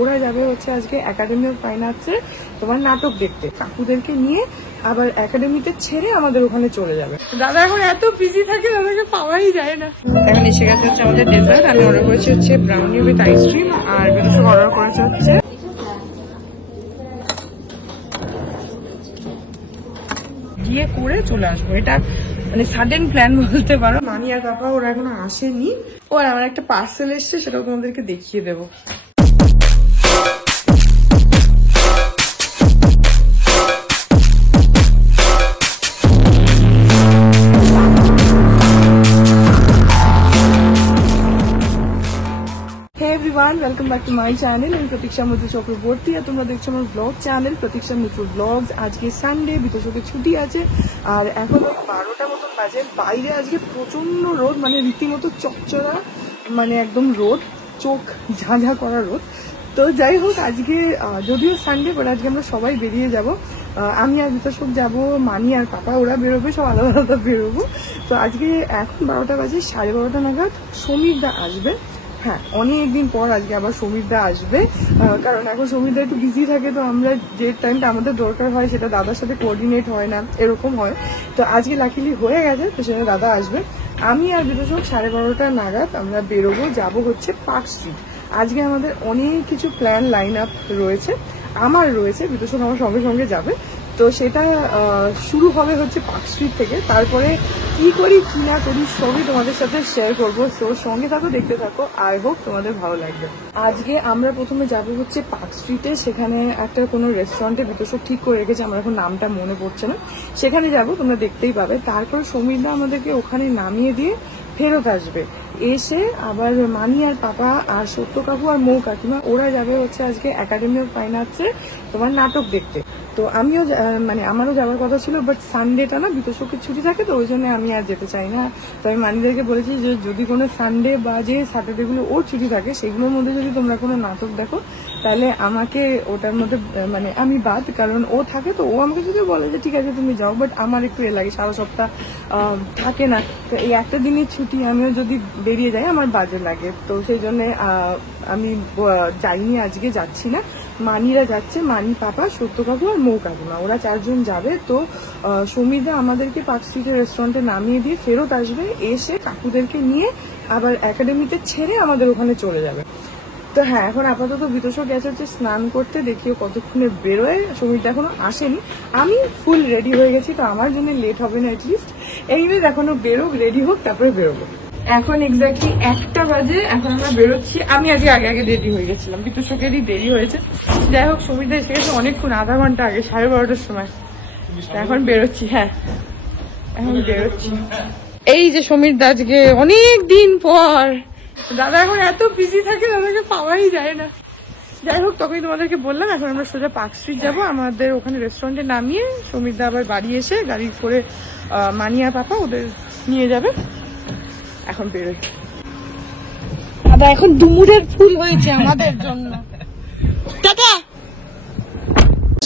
ওরা যাবে হচ্ছে আজকে একাডেমি অফ ফাইন আর্টসে তোমার নাটক দেখতে, কাকুদেরকে নিয়ে আবার একাডেমিতে ছেড়ে আমাদের ওখানে চলে যাবে। দাদা এখন এত বিজি থাকে, দাদাকে পাওয়াই যায় না। এখন এসে গেছে হচ্ছে আমাদের ডেজার্ট। আমি অর্ডার করেছি হচ্ছে ব্রাউনি উইথ আইসক্রিম, আর বিদুষক অর্ডার করেছে হচ্ছে গিয়ে করে চলে আসবো। এটা মানে সাডেন প্ল্যান বলতে পারো। মানি আর পাপা ওরা এখনো আসেনি। ওর আমার একটা পার্সেল এসছে, সেটাও তোমাদেরকে দেখিয়ে দেবো। Welcome back to my channel. আমি প্রতীক্ষা মিত্র চক্রবর্তী আর তোমরা দেখছো আমার ব্লগ চ্যানেল প্রতীক্ষা মিত্র ব্লগস। আজকে সানডে, বিতোষকের ছুটি আছে আর এখন 12টা মতন বাজে। বাইরে আজকে প্রচন্ড রোদ, মানে রীতিমতো চচ্চড়া, মানে একদম রোদ, চোখ ঝাঁঝা করা রোদ। তো যাই হোক, আজকে যদিও সানডে বাট আজকে আমরা সবাই বেরিয়ে যাব। আমি আর বিতোষক যাব, মানি আর পাপা ওরা বেরোবে, সব আলাদা আলাদা বেরোবো। তো আজকে এখন 12টা বাজে, 12:30 নাগাদ সমীরদা আসবে। হ্যাঁ, অনেকদিন পর আজকে আবার সমীরদা আসবে, কারণ এখন সমীরদা একটু বিজি থাকে। তো আমরা যে টাইমটা আমাদের দরকার হয় সেটা দাদার সাথে কোঅর্ডিনেট হয় না, এরকম হয়। তো আজকে লাকিলি হয়ে গেছে, তো সেটা দাদা আসবে। আমি আর বিতোষক 12:30 নাগাদ আমরা বেরোবো, যাব হচ্ছে পার্ক স্ট্রিট। আজকে আমাদের অনেক কিছু প্ল্যান লাইন আপ রয়েছে, আমার রয়েছে, বিতোষক আমার সঙ্গে সঙ্গে যাবে। তো সেটা শুরু হবে হচ্ছে পার্ক স্ট্রিট থেকে। তারপরে কি করি কি না করি সবই তোমাদের সাথে শেয়ার করবো। তো সঙ্গে থাকো, দেখতে থাকো, আই হোপ তোমাদের ভালো লাগবে। আজকে আমরা প্রথমে যাব হচ্ছে পার্ক স্ট্রিটে। সেখানে একটা কোনো রেস্টুরেন্টে বিতোষক ঠিক করে রেখেছে, আমার এখন নামটা মনে পড়ছে না। সেখানে যাব, তোমরা দেখতেই পাবে। তারপরে সমীরদা আমাদেরকে ওখানে নামিয়ে দিয়ে ফেরত আসবে। এসে আবার মানি আর পাপা আর সত্য কাকু আর মৌ কাকিমা ওরা যাবে হচ্ছে আজকে একাডেমি অফ ফাইন আর্টসে তোমার নাটক দেখতে। তো আমিও মানে আমারও যাওয়ার কথা ছিল, বাট সানডেটা না বিতোষকের ছুটি থাকে, তো ওই জন্য আমি আর যেতে চাই না। তো আমি মানিদেরকে বলেছি যে যদি কোনো সানডে বা যে স্যাটারডেগুলো ওর ছুটি থাকে সেগুলোর মধ্যে যদি তোমরা কোনো নাটক দেখো তাহলে আমাকে ওটার মধ্যে মানে আমি বাদ, কারণ ও থাকে। তো ও আমাকে যদি বলে যে ঠিক আছে তুমি যাও, বাট আমার একটু লাগে, সারা সপ্তাহ থাকে না। তো এই একটা দিনের ছুটি আমিও যদি বেরিয়ে যাই আমার বাজে লাগে। তো সেই জন্যে আমি যাইনি, আজকে যাচ্ছি না। মানিরা যাচ্ছে, মানি, পাপা, সত্য কাকু আর মৌ কাকিমা, ওরা 4 জন যাবে। তো সমীরদা আমাদেরকে পার্ক স্ট্রিটের রেস্টুরেন্টে নামিয়ে দিয়ে ফেরত আসবে, এসে কাকুদেরকে নিয়ে আবার একাডেমিতে ছেড়ে আমাদের ওখানে চলে যাবে। তো হ্যাঁ, এখন আপাতত বিতোষক গেছে হচ্ছে স্নান করতে, দেখিও কতক্ষণে বেরোয়। সমীরদা এখনো আসেনি, আমি ফুল রেডি হয়ে গেছি, তো আমার জন্য লেট হবে না অ্যাটলিস্ট। এনিওয়েজ এখনো বেরোক, রেডি হোক, তারপরে বেরোবো। এখন এক্স্যাক্টলি 1টা বাজে, এখন আমরা বেরোচ্ছি। আমি আজকে আগে রেডি হয়ে গেছিলাম, বিতোষকেরই দেরি হয়েছে। যাই হোক, সমীরদা এসে গেছে অনেকক্ষণ, আধা ঘন্টা আগে, 12:30টার সময়। এখন বেরোচ্ছি। হ্যাঁ, এখন বেরোচ্ছি। এই যে সমীরদা আজকে অনেক দিন পর। দাদা এখন এত বিজি থাকে, দাদাকে পাওয়াই যায় না। যাই হোক, তখনই তোমাদেরকে বললাম এখন আমরা সোজা পার্ক স্ট্রিট যাবো। আমাদের ওখানে রেস্টুরেন্টে নামিয়ে সমীরদা আবার বাড়ি এসে গাড়ি করে মানি আর পাপা ওদের নিয়ে যাবে। এখন বেরোই। দাদা এখন ডুমুরের ফুল হয়েছে আমাদের জন্য। দাদা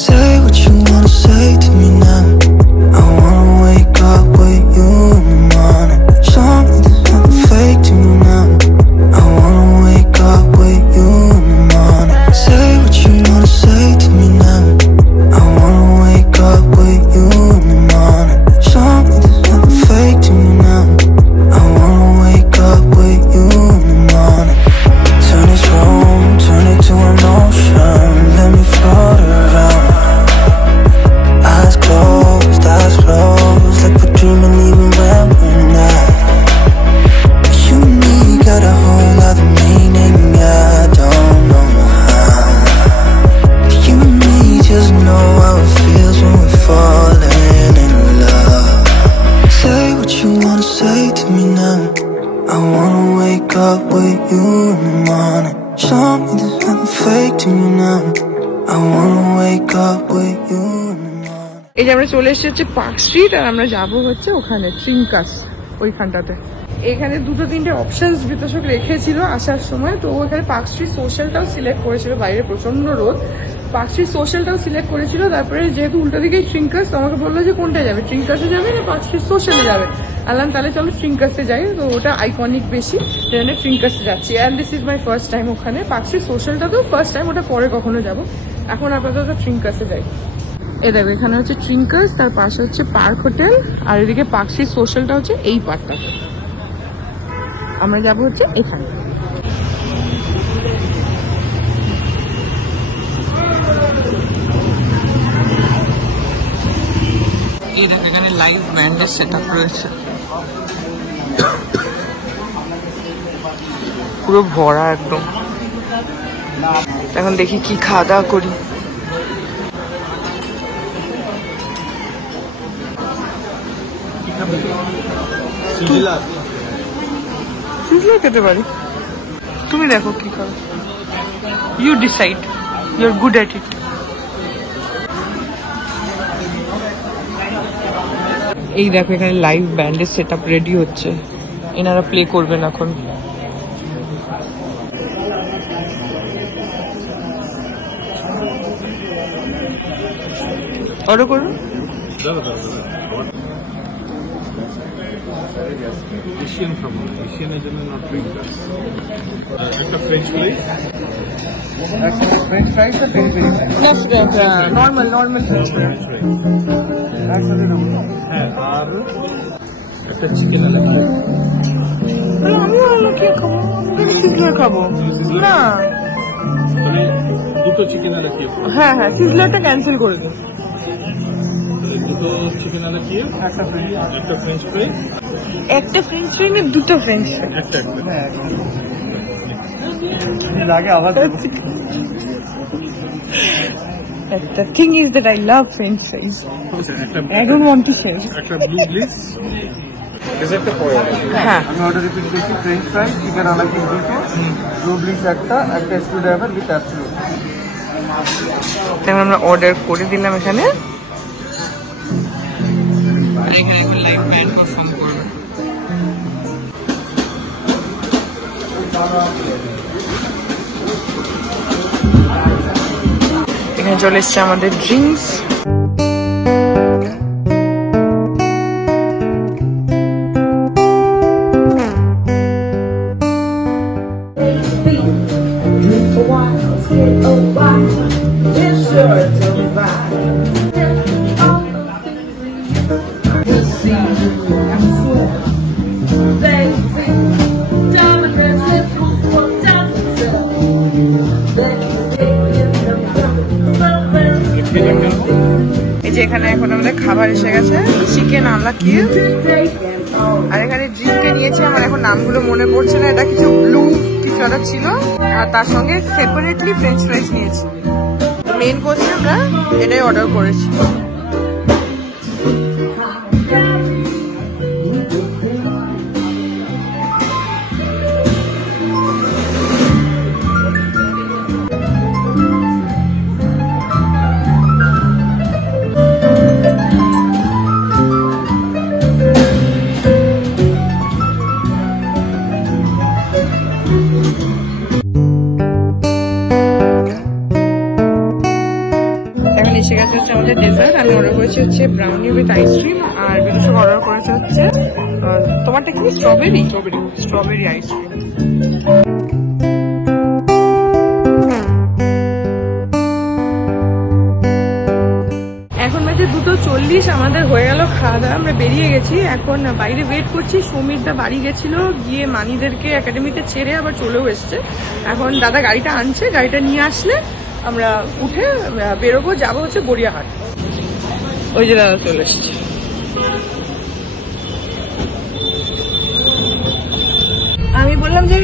say what you wanna say to me now. I wanna wake up with you in the morning. Show me there's nothing fake to me now. I wanna wake up with you in the morning. Say what you wanna say to me now. I wanna wake up with you in the morning. Show me there's nothing fake to me now. I wanna wake up with you in the morning. Turn this room, turn it to an ocean. Let me float around. Eyes closed, like we're dreaming even when we're not. You and me got a whole other meaning, I don't know how. You and me just know how it feels when we're falling in love. Say what you wanna say to me now. I wanna wake up with you in the morning. Show me there's nothing fake to me now. I wanna wake up with you in the morning. এই যে আমরা চলে এসেছি হচ্ছে park street, আর আমরা যাবো হচ্ছে ওখানে ট্রিঙ্কাস, ওইখানটাতে। এখানে 2-3টে অপশনস বিতোষক রেখেছিল আসার সময়। তো ওখানে পার্ক স্ট্রিট সোশ্যালটাও সিলেক্ট করেছিল, বাইরে প্রচন্ড রোদ। পার্ক স্ট্রিট সোশ্যালটাও সিলেক্ট করেছিল। তারপরে যেহেতু উল্টো দিকেই ট্রিঙ্কাস, তো আমাকে বললো যে কোনটা যাবে, ট্রিঙ্কাসে যাবে না পার্ক স্ট্রিট সোশ্যালে যাবে। আলাম তাহলে চলো ট্রিঙ্কার্সে যাই, তো ওটা আইকনিক বেশি, সেজন্য ট্রিঙ্কার্সে যাচ্ছি। And this is my first time ওখানে। পার্কস্ট্রিট সোশ্যালটা তো ফার্স্ট টাইম, ওটা পরে কখনো যাব। এখন আপাতত ট্রিঙ্কার্সে যাই। এ দেখো এখানে হচ্ছে ট্রিঙ্কার্স, তার পাশে হচ্ছে পার্ক হোটেল, আর এদিকে পার্কস্ট্রিট সোশ্যালটা হচ্ছে এই পার্কটাতে। আমরা যাবো হচ্ছে এখানে। এই দেখো এখানে লাইভ ব্যান্ডের সেটআপ রয়েছে, পুরো ভরা একদম। এখন দেখি কি খাওয়া দাওয়া করি। সিজলার খেতে পারি, তুমি দেখো কি খাও, you decide, you are good at it. এই দেখো এখানে লাইভ ব্যান্ডের সেটআপ রেডি হচ্ছে, এনারা প্লে করবেন এখন। অর্ডার করুন। এশিয়ান খাবো, এশিয়ানের জন্য নট ট্রিঙ্কার্স। একটা French fry, French fries normal French fry. হ্যাঁ, আর একটা চিকেন আলাদা। আমি কি খাবো? সিজলার খাবো না। দুটো চিকেন আলা কি? হ্যাঁ হ্যাঁ, সিজলারটা ক্যান্সেল করে দিন। দুটো চিকেন আলা কি? একটা ফ্রেঞ্চ ফ্রাই। একটা ফ্রেঞ্চ ফ্রাই না দুটো ফ্রেঞ্চ ফ্রাই? একটা। হ্যাঁ, আগে আবার The thing is that I love French fries. I don't want to share. একটা ব্লু ব্লিস। ডেজার্টটা পরে অর্ডার। হ্যাঁ, আমি অর্ডার রিপিট করছি, ফ্রেঞ্চ ফ্রাই, চিকেন আলা কি দুটো, ব্লু ব্লিস একটা স্ক্রু ড্রাইভার উইথ অ্যাবসলিউট। তাহলে আমরা অর্ডার করে দিলাম এখানে। এখানে এখন লাইভ ব্যান্ড পারফর্ম করবে। এখানে চলে এসছে আমাদের ড্রিঙ্কস। এখানে এখন আমাদের খাবার এসে গেছে, চিকেন আলা কিউব, আর এখানে ড্রিঙ্কে নিয়েছি, আমার এখন নামগুলো মনে পড়ছে না, এটা কিছু ব্লু কিছু একটা ছিল, আর তার সঙ্গে সেপারেটলি ফ্রেঞ্চ ফ্রাইস নিয়েছি। মেন কোর্সে আমরা এটাই অর্ডার করেছি। এসে গেছে হচ্ছে আমাদের ডেজার্ট। আমি অর্ডার করেছি হচ্ছে ব্রাউনি উইথ আইসক্রিম, আর বিদুষক অর্ডার করেছে হচ্ছে তোমারটা কি স্ট্রবেরি আইসক্রিম। এখন বাজে 2:40, আমাদের হয়ে গেল খাওয়া দাওয়া, আমরা বেরিয়ে গেছি। এখন বাইরে ওয়েট করছি, সমীরদা বাড়ি গেছিল, গিয়ে মানিদেরকে একাডেমিতে ছেড়ে আবার চলেও এসছে। এখন দাদা গাড়িটা আনছে, গাড়িটা নিয়ে আসলে আমরা উঠে বেরোবো, যাবো হচ্ছে গড়িয়াহাট। ওই যে দাদা চলে এসছে। আমি বললাম যে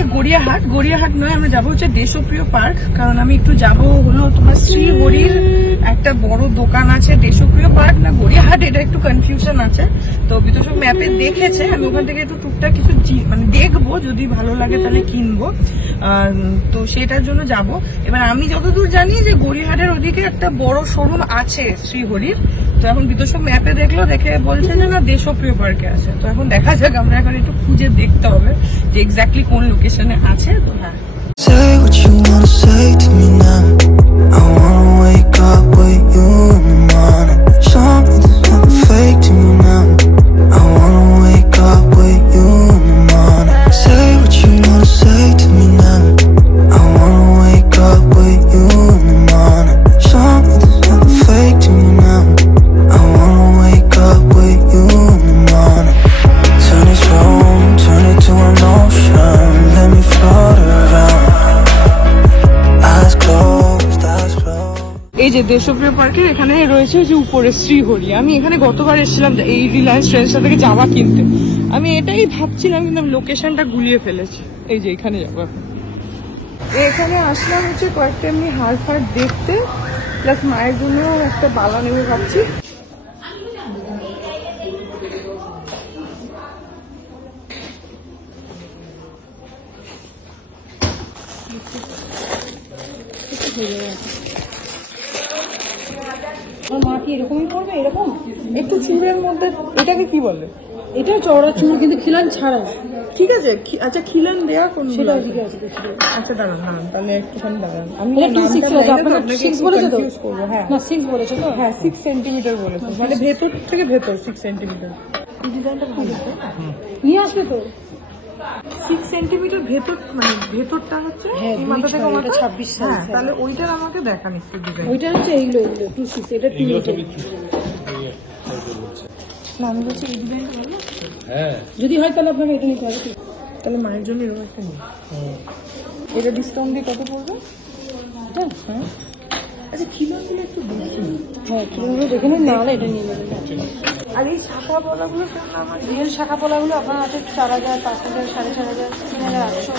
গড়িয়াহাট নয়, আমরা যাবো হচ্ছে দেশপ্রিয় পার্ক, কারণ আমি একটু যাবো হলো তোমার শ্রীহরির একটা বড় দোকান আছে। দেশপ্রিয় পার্ক না গড়িয়াহাট, এটা একটু কনফিউশন আছে। তো বিতোষক ম্যাপে দেখেছে, আমি ওখান থেকে একটু টুকটাক কিছু মানে দেখবো, যদি ভালো লাগে তাহলে কিনবো, তো সেটার জন্য যাব। এবার আমি যতদূর জানি যে গড়িয়াহাটের ওদিকে একটা বড় শোরুম আছে শ্রীহরির, তো এখন বিতোষক ম্যাপে দেখলো, দেখে বলছে যে না দেশপ্রিয় পার্কে আছে। তো এখন দেখা যাক, আমরা এখন একটু খুঁজে দেখতে হবে যে এক্স্যাক্টলি কোন লোকেশনে আছে। তো হ্যাঁ, Say what you wanna say to me now. I wanna wake up with you in the morning. Something's not fake to me now. I wanna wake up এই যে দেশপ্রিয় পার্কের এখানে রয়েছে যে উপরে শ্রীহরি। আমি এখানে গতবার এসেছিলাম এই রিলায়েন্স ট্রেন্ডসটা থেকে জামা কিনতে। আমি এটাই ভাবছিলাম কিন্তু আমি লোকেশনটা গুলিয়ে ফেলেছি। এই যে এখানে যাবো। এখানে আসলাম হচ্ছে কয়েকটা এমনি হার ফার দেখতে, প্লাস মায়ের জন্যও একটা বালা নেবে ভাবছি। মা কি এরকমই করবে? এরকম একটু চুড়ের মধ্যে এটাকে কি বলে? এটা চওড়া চুল কিন্তু খিলান ছাড়া। ঠিক আছে, আচ্ছা খিলান দেওয়া কোন সেটা ওদিকে আছে। আচ্ছা দাঁড়ান, হ্যাঁ তাহলে একটুখানি দাঁড়ান। আমি এটা 2.6 আছে, আপনাকে 6 বলেছে তো? হ্যাঁ না 6 বলেছে তো? হ্যাঁ 6 সেন্টিমিটার বলেছে, মানে ভেতর থেকে ভেতর 6 সেন্টিমিটার। এই ডিজাইনটা ভালো তো, নিয়ে আসবে তো? 6 সেন্টিমিটার ভেতর, মানে ভেতরটা হচ্ছে হ্যাঁ, এই মাথা থেকে মাথা 26 সাইজ। হ্যাঁ, তাহলে ওইটার আমাকে দেখান একটু ডিজাইন। ওইটা হচ্ছে এইগুলো 2.6, এটা 2.8। না আমি বলছি এই ডিজাইনটা ভালো। হ্যাঁ যদি হয় তাহলে আপনাকে এটা নিতে হবে। তাহলে মায়ের জন্য এরকম একটা নিই। এটা ডিসকাউন্ট দিয়ে কত পড়বে? এটা হ্যাঁ আচ্ছা খিলানগুলো একটু দেখি। হ্যাঁ কিভাবে দেখে নিন, না হলে এটা নিয়ে নেবেন। আর এই শাখা বলাগুলো কেমন? আমার রিয়েল শাখা পলাগুলো আপনার আছে 4000, 5000, 4500, 3800।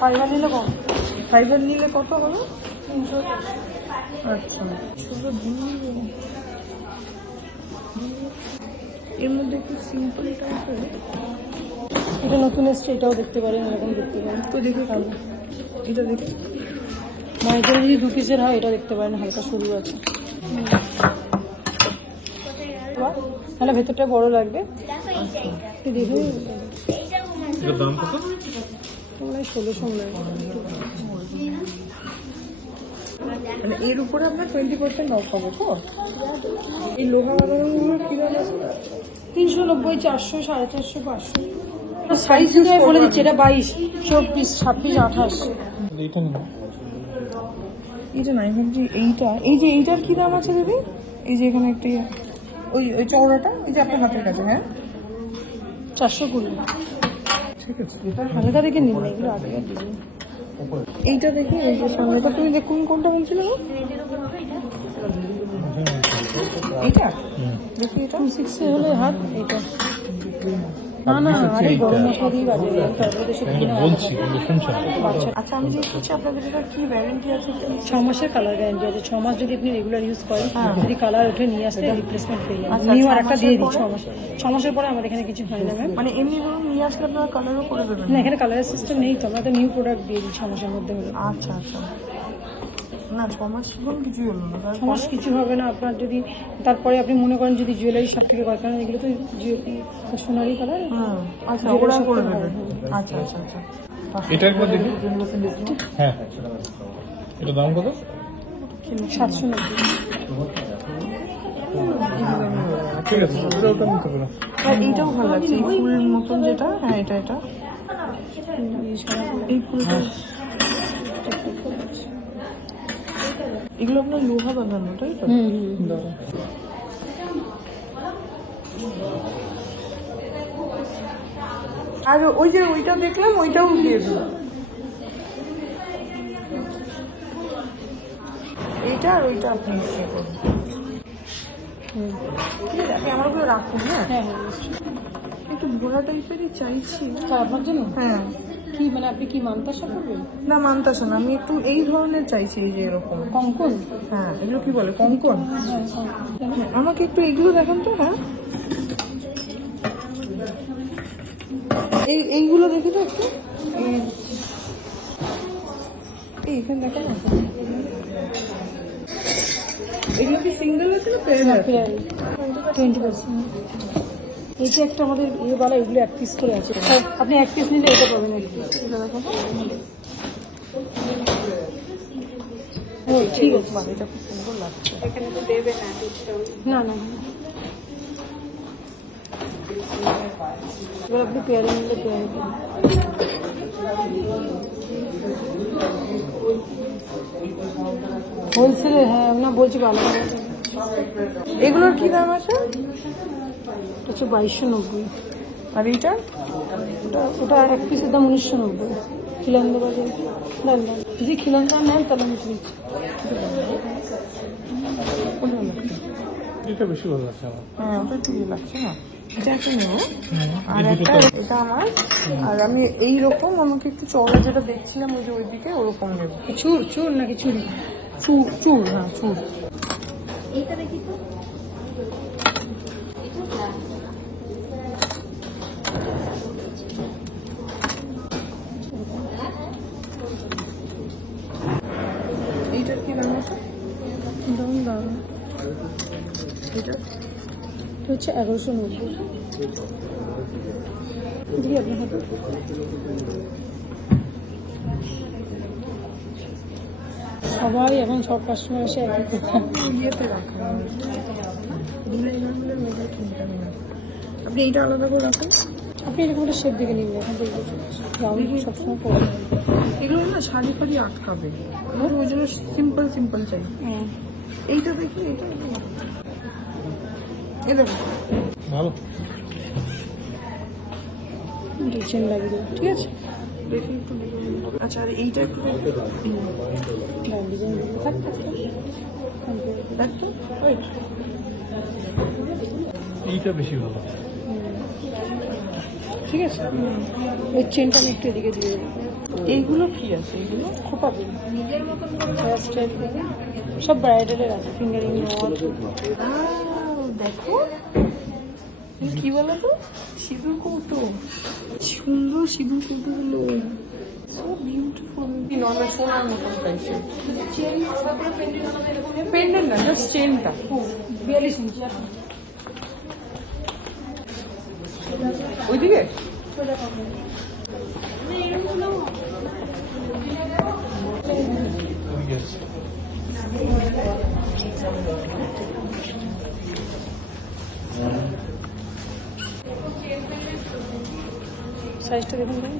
ফাইবার নিলে কম। ফাইবার নিলে কত হবে? 300। আচ্ছা ছোটো এর মধ্যে একটু সিম্পল টাইপের। এটা নতুন এসছে, এটাও দেখতে পারেন, এরকম দেখতে পারেন। তো দেখে এটা দেখে মায়ের জন্য যদি 2 পিসের হয় এটা দেখতে পারেন, হালকা সরু আছে। তাহলে ভেতরটা বড় লাগবে। দেখে এটার দাম কত? তোমরা 1600 লাগবে। মানে এর উপরে আপনার 20% অফ হবে তো? এই লোহা বাঁধানোগুলোর কি দাম আছে? 390, 400, 450, 500। সাইজ যদি আমি বলে দিচ্ছি, এটা 22, 24, 26, 28। এইটা নিন। এইটা নাই ভাবছি এইটা, এই যে এইটার কি দাম আছে দিদি? এই যে এখানে একটি ওই ওই চওড়াটা, এই যে আপনার হাতের কাছে। হ্যাঁ 420। ঠিক আছে। হালকা দেখে নিন, এগুলো আগেকার ডিজাইন। এইটা দেখি, এই যে সামনেটা তুমি দেখুন কোনটা বলছিল না? এইটা দেখি, এটা 260 হলে হাত এটা। না না, আরে গরম মশলা দিয়ে বাজে তারপরে দেশে কিনে বলছি কিন্তু শুনছো না। বাচ্চা। আচ্ছা আমি যে করছি আপনাদের এটা কি ওয়ারেন্টি আছে? 6 মাসের কালার গ্যারান্টি আছে। 6 মাস যদি আপনি রেগুলার ইউজ করেন, যদি কালার ওঠে নিয়ে আসতে রিপ্লেসমেন্ট পেয়ে যাবেন। আচ্ছা, নিউ 6 আর একটা দিয়ে দিই। মাসের 6 মাস, 6 মাসের পরে আমাদের এখানে কিছু হয় না ম্যাম। মানে এমনি ধরুন নিয়ে আসলে আপনারা কালারও করে দেবেন? না এখানে কালারের সিস্টেম নেই তো, আমরা তো নিউ প্রোডাক্ট দিয়ে দিই 6 মাসের মধ্যে হলে। আচ্ছা আচ্ছা, না 6 মাস ধরুন কিছুই হলো না, 6 মাস কিছু হবে না আপনার। যদি তারপরে আপনি মনে করেন যদি জুয়েলারি সব থেকে কয়, কারণ এগুলো তো সোনালি কালার। আচ্ছা ওরা করে দেবে। আচ্ছা আচ্ছা আচ্ছা, এটা একবার দেখি। হ্যাঁ এটার দাম কত? 790। ঠিক আছে, ওটাও তো নিতে পারো। আর এইটাও ভালো লাগছে, এই ফুলের মতন যেটা। হ্যাঁ এটা এটা এই ফুলটা, এগুলো আপনার লোহা বাঁধানো তাই তো? আর ওই যে ওইটা দেখলাম, ওইটাও দিয়ে দিলাম। এইটা আর ওইটা আপনি ইয়ে করুন। ঠিক আছে, আপনি আমার ওগুলো রাখুন। হ্যাঁ হ্যাঁ হ্যাঁ নিশ্চয়ই। একটু ঘোড়া টাইপেরই চাইছি। স্যার আপনার জন্য হ্যাঁ কি মানে আপনি কি মানতাসা করবেন? না মানতাসা না, আমি একটু এই ধরনের চাইছি, এই যে এরকম। কঙ্কন? হ্যাঁ এগুলো কি বলে, কঙ্কন? হ্যাঁ হ্যাঁ, আমাকে একটু এইগুলো দেখান তো। হ্যাঁ এইগুলো দেখি তো একটু। এইখানে দেখো না, এগুলো কি সিঙ্গেল আছে না পেয়ার আছে? 20%। এই যে একটা আমাদের ইয়ে বলা, এগুলো 1 পিস করে আছে। আপনি 1 পিস নিলে এটা পাবেন। 1 পিস এটা দেখো। ও ঠিক আছে, এটা খুব সুন্দর লাগছে। এখানে তো দেবে না। না না, এবার আপনি পেয়ারে নিলে পেয়ারে হোলসেলে। হ্যাঁ না বলছি ভালো। এগুলোর কি দাম আছে? এটা হচ্ছে 2290। আর এইটা? ওটা 1 পিসের দাম 1990। খিলান্দ বাজার। দাম যদি খিলনটা নেন তাহলে আমি দিচ্ছি। কোনটা লাগছে? এটা বেশি ভালো লাগছে আমার। হ্যাঁ ওটা একটু ইয়ে লাগছে না, এটা একটা নেবো আর একটা এটা আমার। আর আমি এইরকম আমাকে একটু চওড়া যেটা দেখছিলাম ওই যে ওইদিকে ওরকম নেবো। চুর চুর নাকি চুড়ি? চুর চুর, হ্যাঁ চুর। এইটা দেখি তো। এইটার কি দাম আছে? দাম এটা হচ্ছে 1190। দিদি আপনার হাতে সবাই এখন সব কাস্টমার এসে একই কথা। ইয়েতে রাখুন, আপনি এইটা আলাদা করে রাখুন। আপনি এরকম একটা শেপ দেখে নিন, এখন দেখবো রাউন্ড সবসময় পরে। এগুলো না শাড়ি ফাড়ি আটকাবে, আমার ওই জন্য সিম্পল সিম্পল চাই। এইটা দেখি, এইটা এই দেখো ভালো। চেন লাগিয়ে দেবো, ঠিক আছে? দেখি একটু ডিজাইন। আচ্ছা আর এইটা একটু ডিজাইন থাক দেখতো ওই এইটা বেশি ভালো। ঠিক আছে। ওই চেনটা আমি একটু এদিকে দিয়ে দেবো। এইগুলো কি আছে? এইগুলো খোপা দিন হেয়ার স্টাইল থেকে সব ব্রাইডালের আছে, ফিঙ্গারিং নেওয়া। দেখো কি বলো তো, সিঁদুর কৌটো, সুন্দর সিঁদুর কৌটো গুলো, সো বিউটিফুল। কি নর্মাল সোনার মতন চাইছে, পেন্ডেন্ট না, জাস্ট চেনটা। 42 ইঞ্চি ওইদিকে সাইজটা দেখুন ভাই,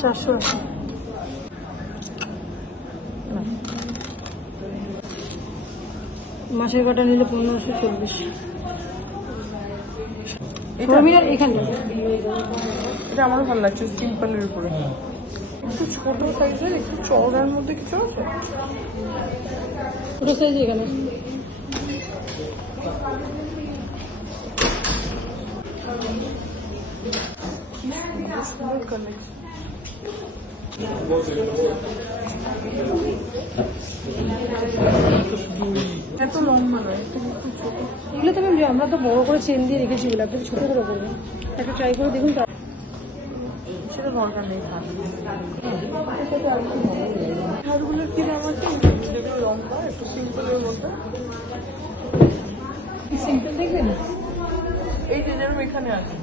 480। মাছের কাটা নিলে 1540। এখানে এটা আমারও ভালো লাগছে, সিম্পলের উপরে। একটু ছোট সাইজের, একটু চওড়ার মধ্যে কিছু আছে? ছোটো সাইজ এখানে সুন্দর কালেকশন। এত লম্বা নয়, একটু ছোট। এগুলো তো আমরা তো বড় করে চেন দিয়ে রেখেছি, এগুলো আপনি ছোটো করে করবেন। একটা ট্রাই করে দেখুন। সেটা দরকার নেই, হারগুলোর কি দাম আছে? যেগুলো লম্বা একটু সিম্পলের মধ্যে, সিম্পল দেখবেন। এই যে যেরকম এখানে আছে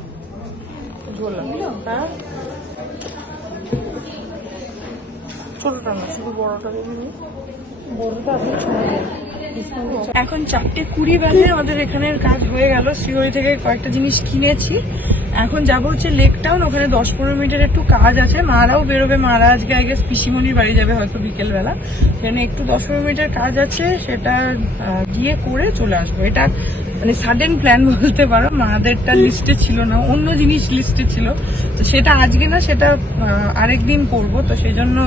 ঝোলা, হ্যাঁ ছোটটা না, শুধু বড়টা দেখে নিই। বড়টা আপনি এখন 4:20 বাজে, আমাদের এখানের কাজ হয়ে গেল। শ্রীহরি থেকে কয়েকটা জিনিস কিনেছি, এখন যাবো হচ্ছে লেক টাউন। ওখানে 10-15 মিনিটের একটু কাজ আছে, মারাও বেরোবে। মারা আজকে আগে পিসিমণির বাড়ি যাবে হয়তো বিকেলবেলা, সেখানে একটু 10-15 মিনিটের কাজ আছে, সেটা গিয়ে করে চলে আসবো। এটা মানে সাডেন প্ল্যান বলতে পারো, মাদেরটা লিস্টে ছিল না, অন্য জিনিস লিস্টে ছিল, তো সেটা আজকে না, সেটা আরেকদিন করবো। তো সেই জন্য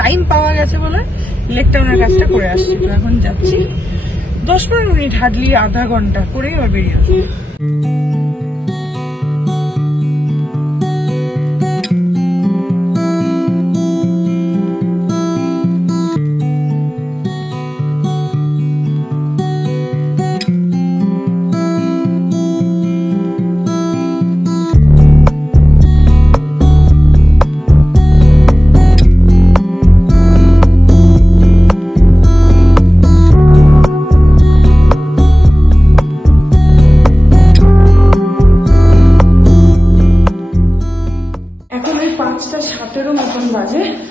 টাইম পাওয়া গেছে বলে লেক টাউনের কাজটা করে আসছি। তো এখন যাচ্ছি, 10-15 মিনিট, হার্ডলি আধা ঘন্টা করেই আর বেরিয়ে আসবো।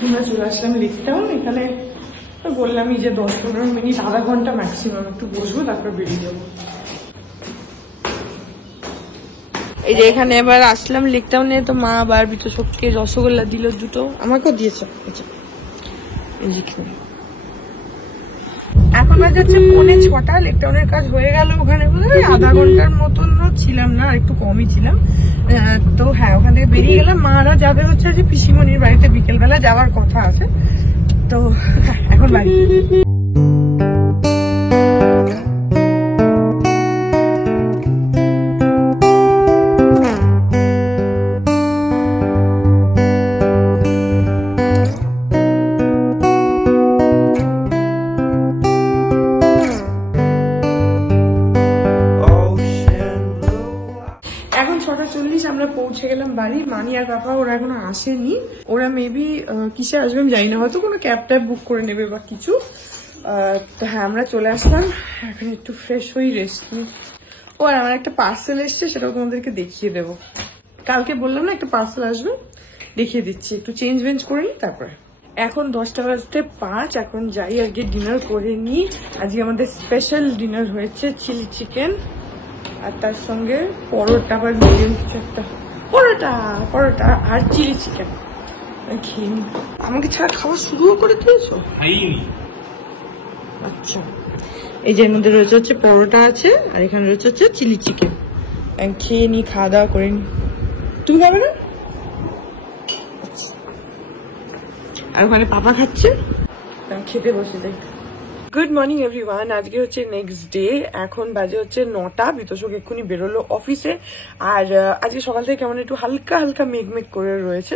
আমরা চলে আসলাম লেক টাউন। এখানে বললামই যে 10-15 মিনিট, আধা ঘন্টা ম্যাক্সিমাম একটু বসবো, তারপর বেরিয়ে যাবো। এই যে এখানে এবার আসলাম লেক টাউনে, তো মা আবার বিতোষককে রসগোল্লা দিল দুটো, আমাকেও দিয়েছে। এখন এখন বাজে হচ্ছে 5:45, লেকটাউনের কাজ হয়ে গেল ওখানে, আধা ঘন্টার মতন ছিলাম না, আর একটু কমই ছিলাম। তো হ্যাঁ, ওখান থেকে বেরিয়ে গেলাম। মারা যাবে হচ্ছে যে পিসিমণির বাড়িতে, বিকেলবেলা যাওয়ার কথা আছে। তো হ্যাঁ, এখন বাড়ি। এখন 6:40 আমরা পৌঁছে গেলাম বাড়ি। মানি আর পাপা ওরা এখনো আসেনি, ওরা মেবি কিসে আসবে আমি জানি না, হয়তো কোনো ক্যাব ট্যাব বুক করে নেবে বা কিছু। তো হ্যাঁ, আমরা চলে আসলাম। এখন একটু ফ্রেশ হই, রেস্ট নিই। ও আর আমার একটা পার্সেল এসছে, সেটাও তোমাদেরকে দেখিয়ে দেবো। কালকে বললাম না একটা পার্সেল আসবে, দেখিয়ে দিচ্ছি। একটু চেঞ্জ ভেঞ্জ করে নিই তারপরে। এখন 10:05, এখন যাই আজকে ডিনার করে নিই। আজকে আমাদের স্পেশাল ডিনার হয়েছে চিলি চিকেন, আর তার সঙ্গে পরোটা বা মিডিয়াম কিছু একটা, পরোটা আর চিলি চিকেন খেয়ে নি। আমাকে ছাড়া খাওয়া শুরু করে দিয়েছো? আচ্ছা, এই যে এর মধ্যে রয়েছে হচ্ছে পরোটা আছে, আর এখানে রয়েছে হচ্ছে চিলি চিকেন। খেয়ে নি, খাওয়া দাওয়া করে নি। তুমি খাবে না? আর ওখানে পাপা খাচ্ছে, খেতে বসে যাই। গুড মর্নিং এভরিওয়ান, আজকে হচ্ছে নেক্সট ডে। এখন বাজে হচ্ছে 9টা। বিতোষক এক্ষুনি বেরোলো অফিসে। আর আজকে সকাল থেকে কেমন একটু হালকা হালকা মেঘ করে রয়েছে।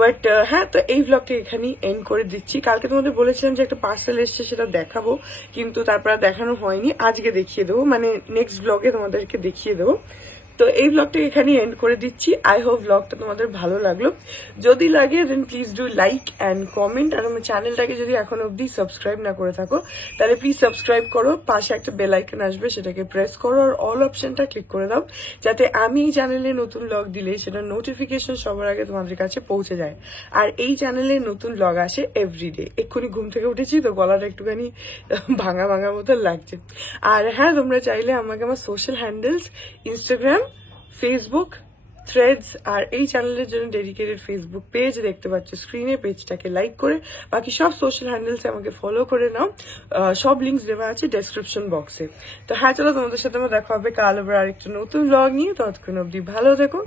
বাট হ্যাঁ, তো এই ব্লগটা এখানেই এন্ড করে দিচ্ছি। কালকে তোমাদের বলেছিলাম যে একটা পার্সেল এসছে, সেটা দেখাবো, কিন্তু তারপর দেখানো হয়নি। আজকে দেখিয়ে দেবো, মানে নেক্সট ব্লগে তোমাদেরকে দেখিয়ে দেবো। তো এই ব্লগটা এখানেই এন্ড করে দিচ্ছি। আই হোপ ব্লগটা তোমাদের ভালো লাগলো। যদি লাগে then please do like and comment. আর আমার চ্যানেলটাকে যদি এখন অব্দি সাবস্ক্রাইব না করে থাকো তাহলে প্লিজ সাবস্ক্রাইব করো। পাশে একটা বেল আইকন আসবে, সেটাকে প্রেস করো, আর অল অপশনটা ক্লিক করে দাও, যাতে আমি এই চ্যানেলে নতুন ব্লগ দিলে সেটা নোটিফিকেশন সবার আগে তোমাদের কাছে পৌঁছে যায়। আর এই চ্যানেলে নতুন ব্লগ আসে এভরিডে। এক্ষুনি ঘুম থেকে উঠেছি তো গলাটা একটুখানি ভাঙা মতো লাগছে। আর হ্যাঁ, তোমরা চাইলে আমাকে আমার social handles Instagram, Facebook, threads আর এই চ্যানেলের জন্য ডেডিকেটেড ফেসবুক পেজ দেখতে পাচ্ছ স্ক্রিনে। পেজটাকে লাইক করে বাকি সব সোশ্যাল হ্যান্ডেলসে আমাকে ফলো করে নাও। সব লিঙ্কস দেওয়া আছে ডেসক্রিপশন বক্সে। তো হ্যাঁ, চলো তোমাদের সাথে আমার দেখা হবে কাল আবার আরেকটা নতুন ব্লগ নিয়ে। ততক্ষণ অব্দি ভালো থেকো।